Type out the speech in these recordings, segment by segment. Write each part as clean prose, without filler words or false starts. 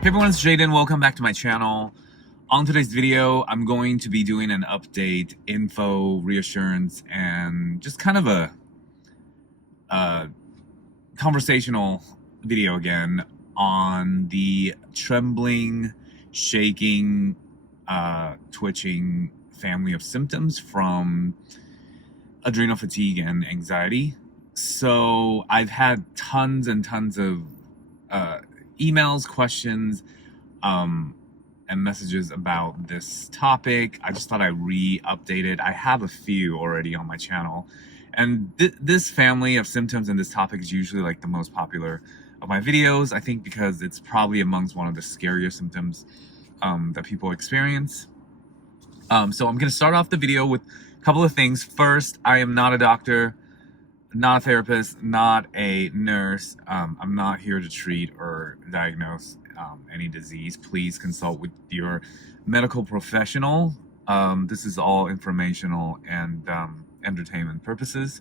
Hey everyone, it's Jaden. Welcome back to my channel. On today's video, I'm going to be doing an update, info, reassurance, and just kind of a conversational video again on the trembling, shaking, twitching family of symptoms from adrenal fatigue and anxiety. So I've had tons and tons of emails, questions, and messages about this topic. I just thought I'd re-update it. I have a few already on my channel, and this family of symptoms and this topic is usually like the most popular of my videos, I think, because it's probably amongst one of the scarier symptoms that people experience. So I'm gonna start off the video with a couple of things. First, I am not a doctor, not a therapist, not a nurse. I'm not here to treat or diagnose any disease. Please consult with your medical professional. This is all informational and entertainment purposes.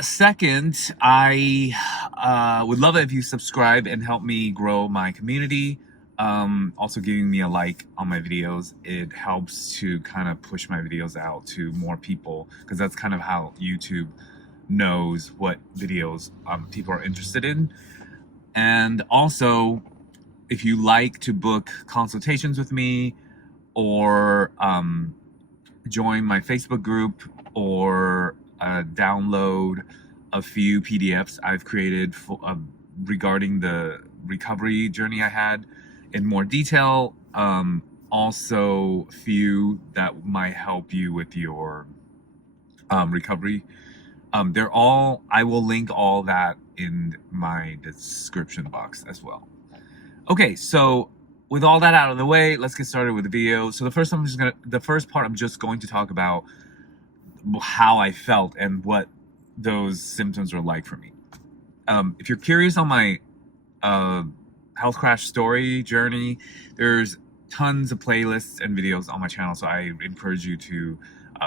Second, I would love it if you subscribe and help me grow my community. Also giving me a like on my videos. It helps to kind of push my videos out to more people, because that's kind of how YouTube knows what videos people are interested in. And also, if you like to book consultations with me, or join my Facebook group, or download a few PDFs I've created regarding the recovery journey I had in more detail, also a few that might help you with your recovery. They're all, I will link all that in my description box as well. Okay, so with all that out of the way, let's get started with the video. So the first part I'm just going to talk about how I felt and what those symptoms were like for me. If you're curious on my health crash story journey, there's tons of playlists and videos on my channel, so I encourage you to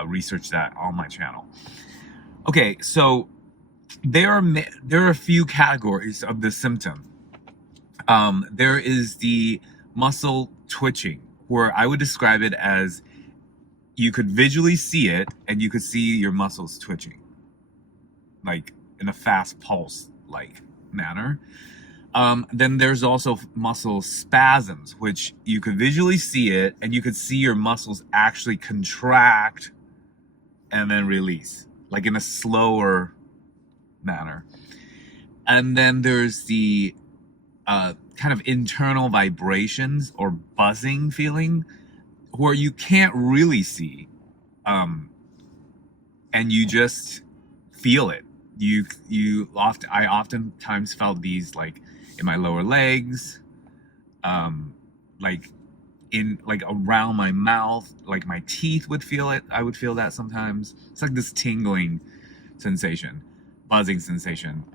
research that on my channel. Okay, so there are a few categories of this symptom. There is the muscle twitching, where I would describe it as you could visually see it and you could see your muscles twitching, like in a fast pulse like manner. Then there's also muscle spasms, which you could visually see it and you could see your muscles actually contract and then release, like in a slower manner. And then there's the kind of internal vibrations or buzzing feeling, where you can't really see, and you just feel it. I oftentimes felt these like in my lower legs, like around my mouth, like my teeth would feel it. I would feel that sometimes. It's like this tingling sensation, buzzing sensation.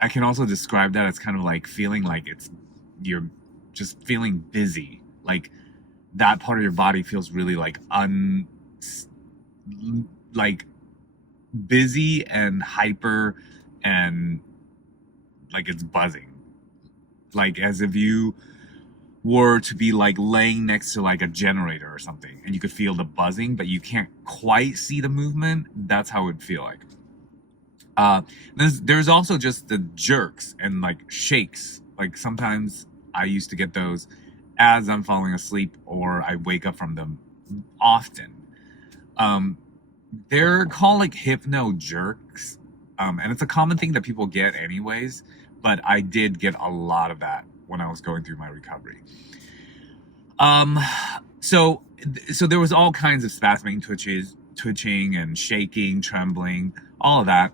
I can also describe that as kind of like feeling like you're just feeling busy, like that part of your body feels really like busy and hyper, and like it's buzzing, like as if you were to be like laying next to like a generator or something, and you could feel the buzzing, but you can't quite see the movement. That's how it would feel like. There's also just the jerks and like shakes. Like sometimes I used to get those as I'm falling asleep, or I wake up from them often. They're called like hypno jerks. And it's a common thing that people get anyways, but I did get a lot of that when I was going through my recovery. So there was all kinds of spasming, twitching and shaking, trembling, all of that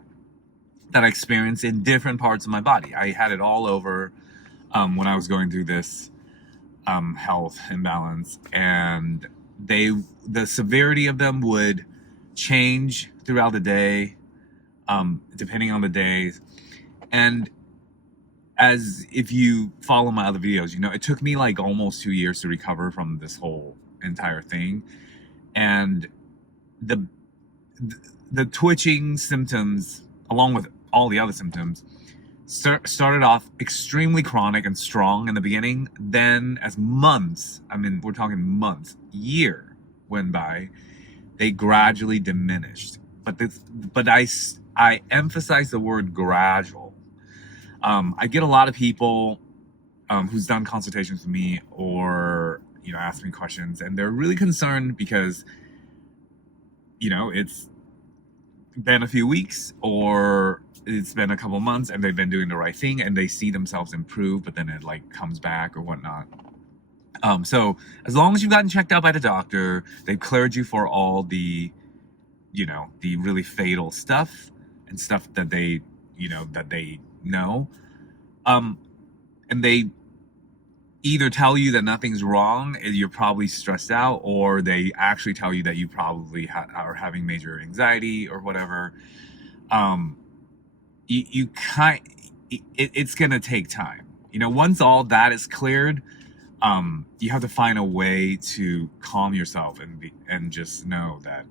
I experienced in different parts of my body. I had it all over when I was going through this health imbalance, and the severity of them would change throughout the day, depending on the days. And as if you follow my other videos, you know, it took me like almost 2 years to recover from this whole entire thing. And the twitching symptoms, along with all the other symptoms, Started off extremely chronic and strong in the beginning. Then as months, I mean, we're talking months, year went by, they gradually diminished. But I emphasize the word gradual. I get a lot of people who's done consultations with me, or ask me questions, and they're really concerned because it's been a few weeks or it's been a couple months and they've been doing the right thing and they see themselves improve, but then it like comes back or whatnot. So as long as you've gotten checked out by the doctor, they've cleared you for all the the really fatal stuff and stuff that they know, and they either tell you that nothing's wrong, you're probably stressed out, or they actually tell you that you probably are having major anxiety or whatever. It's gonna take time. Once all that is cleared, you have to find a way to calm yourself and just know that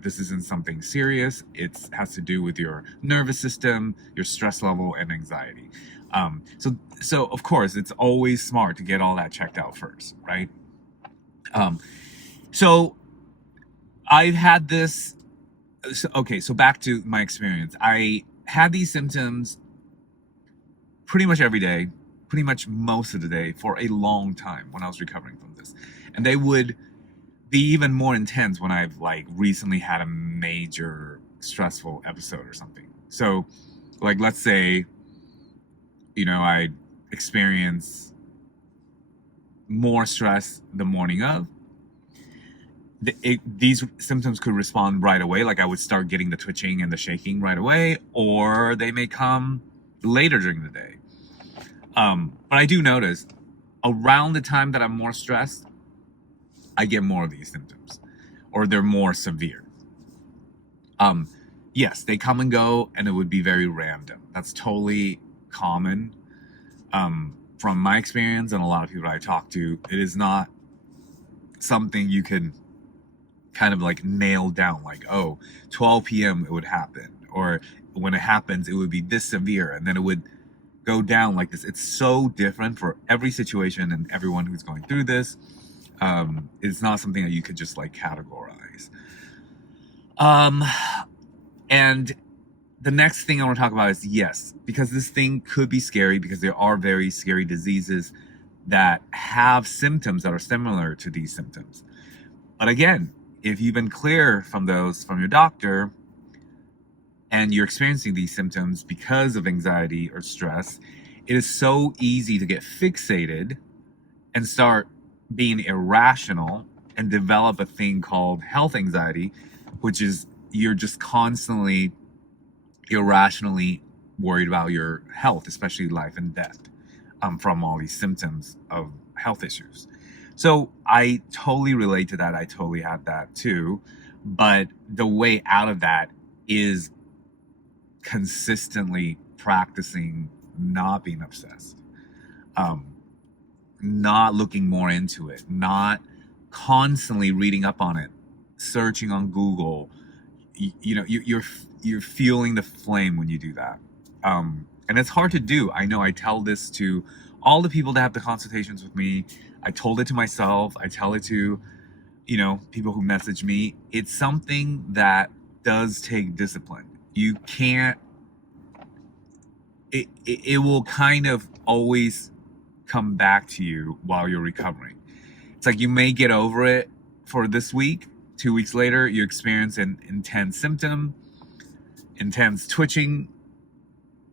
this isn't something serious. It has to do with your nervous system, your stress level, and anxiety. So of course it's always smart to get all that checked out first, right? So I've had this. So back to my experience. I had these symptoms pretty much every day, pretty much most of the day for a long time when I was recovering from this. And they would be even more intense when I've like recently had a major stressful episode or something. So like, let's say, I experience more stress the morning of, these symptoms could respond right away. Like I would start getting the twitching and the shaking right away, or they may come later during the day. But I do notice around the time that I'm more stressed, I get more of these symptoms, or they're more severe. Yes, they come and go, and it would be very random. That's totally common. From my experience and a lot of people I talk to, it is not something you can kind of like nail down, like, 12 p.m. it would happen, or when it happens it would be this severe and then it would go down like this. It's so different for every situation and everyone who's going through this. It's not something that you could just like categorize. And the next thing I want to talk about is, yes, because this thing could be scary, because there are very scary diseases that have symptoms that are similar to these symptoms. But again, if you've been clear from those from your doctor and you're experiencing these symptoms because of anxiety or stress, it is so easy to get fixated and start being irrational and develop a thing called health anxiety, which is you're just constantly irrationally worried about your health, especially life and death, from all these symptoms of health issues. So I totally relate to that. I totally had that too. But the way out of that is consistently practicing not being obsessed, not looking more into it, not constantly reading up on it, searching on Google. You're fueling the flame when you do that. And it's hard to do. I know. I tell this to all the people that have the consultations with me. I told it to myself. I tell it to, people who message me. It's something that does take discipline. You can't, it will kind of always come back to you while you're recovering. It's like you may get over it for this week. 2 weeks later, you experience an intense symptom, intense twitching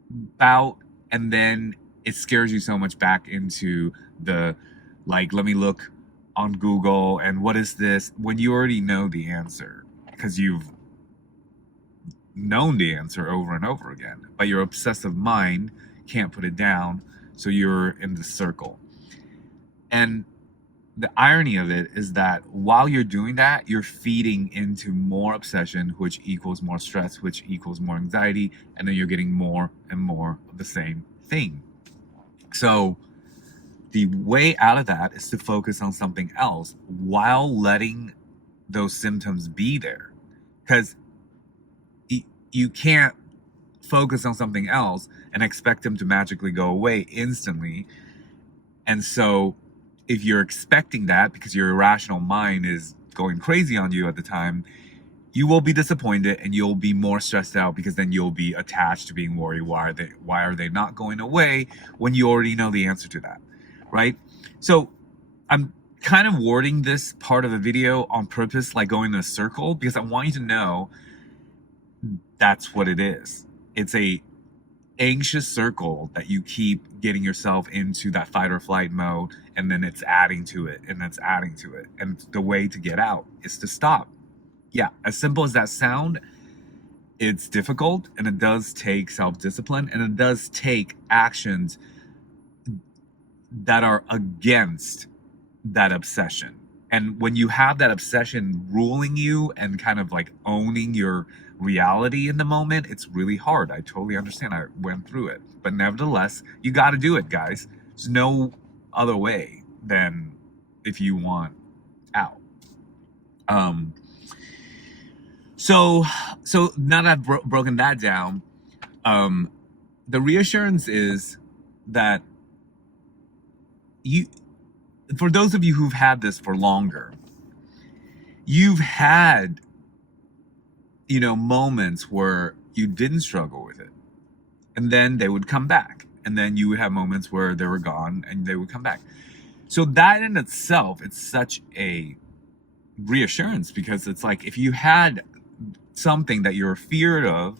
bout, and then it scares you so much back into the, like, let me look on Google and what is this, when you already know the answer because you've known the answer over and over again, but your obsessive mind can't put it down, so you're in the circle. And the irony of it is that while you're doing that, you're feeding into more obsession, which equals more stress, which equals more anxiety, and then you're getting more and more of the same thing. So the way out of that is to focus on something else while letting those symptoms be there. Because you can't focus on something else and expect them to magically go away instantly. And so if you're expecting that because your irrational mind is going crazy on you at the time, you will be disappointed and you'll be more stressed out, because then you'll be attached to being worried. Why are they not going away when you already know the answer to that, right? So I'm kind of wording this part of the video on purpose, like going in a circle, because I want you to know that's what it is. It's a anxious circle that you keep getting yourself into that fight or flight mode, and then it's adding to it and it's adding to it. And the way to get out is to stop. Yeah, as simple as that sound, it's difficult, and it does take self-discipline, and it does take actions that are against that obsession. And when you have that obsession ruling you and kind of like owning your reality in the moment, it's really hard. I totally understand. I went through it. But nevertheless, you got to do it, guys. There's no other way than if you want out. So now that I've broken that down, the reassurance is that for those of you who've had this for longer, you've had, moments where you didn't struggle with it, and then they would come back, and then you would have moments where they were gone and they would come back. So that in itself, it's such a reassurance, because it's like, if you had something that you're feared of,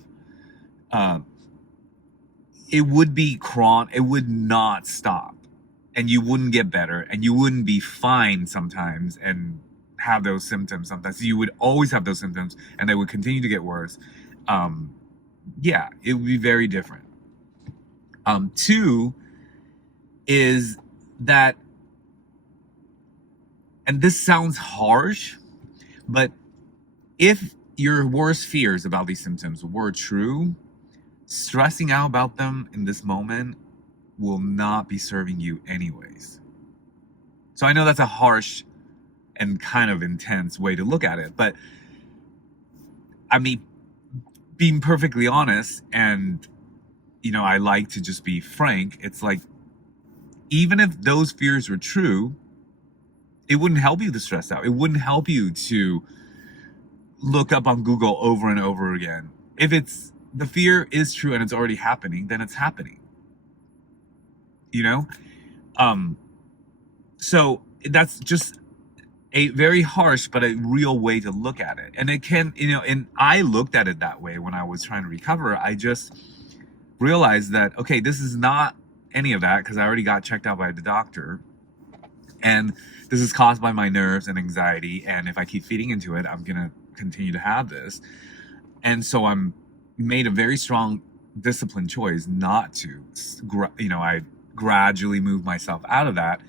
it would be it would not stop, and you wouldn't get better, and you wouldn't be fine sometimes and have those symptoms. Sometimes you would always have those symptoms, and they would continue to get worse. Yeah, it would be very different. Two is that, and this sounds harsh, but if your worst fears about these symptoms were true, stressing out about them in this moment will not be serving you anyways. So I know that's a harsh and kind of intense way to look at it, but I mean, being perfectly honest, and I like to just be frank, it's like, even if those fears were true, it wouldn't help you to stress out. It wouldn't help you to look up on Google over and over again. If the fear is true and it's already happening, then it's happening. So that's just a very harsh but a real way to look at it. And it can, and I looked at it that way when I was trying to recover. I just realized that, okay, this is not any of that, because I already got checked out by the doctor, and this is caused by my nerves and anxiety, and if I keep feeding into it, I'm gonna continue to have this. And so I'm made a very strong disciplined choice not to. I gradually moved myself out of that.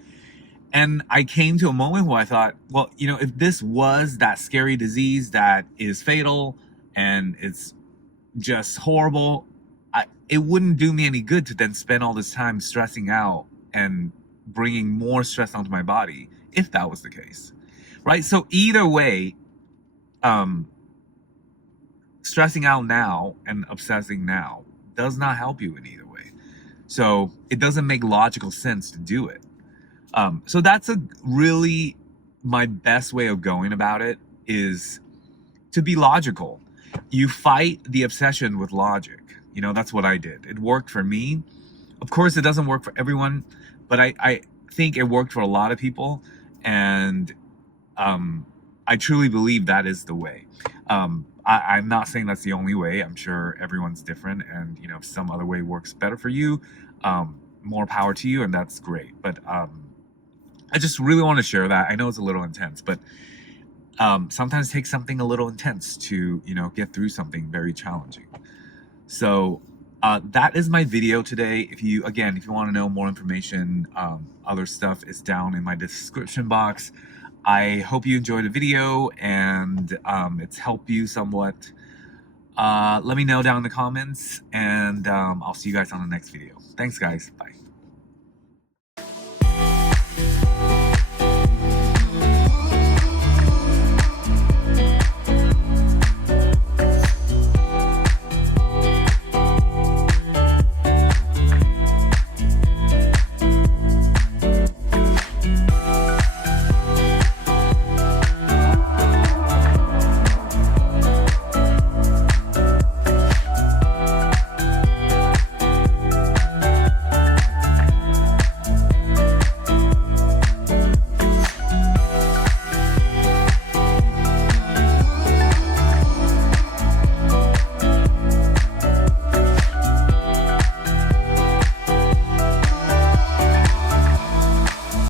And I came to a moment where I thought, well, if this was that scary disease that is fatal and it's just horrible, it wouldn't do me any good to then spend all this time stressing out and bringing more stress onto my body if that was the case, right? So either way, stressing out now and obsessing now does not help you in either way. So it doesn't make logical sense to do it. So that's my best way of going about it, is to be logical. You fight the obsession with logic. That's what I did. It worked for me. Of course, it doesn't work for everyone, but I think it worked for a lot of people. And I truly believe that is the way. I'm not saying that's the only way. I'm sure everyone's different, and if some other way works better for you, more power to you, and that's great. But I just really want to share that. I know it's a little intense, but sometimes it takes something a little intense to get through something very challenging. So that is my video today. If you want to know more information, other stuff is down in my description box. I hope you enjoyed the video and it's helped you somewhat. Let me know down in the comments, and I'll see you guys on the next video. Thanks, guys. Bye.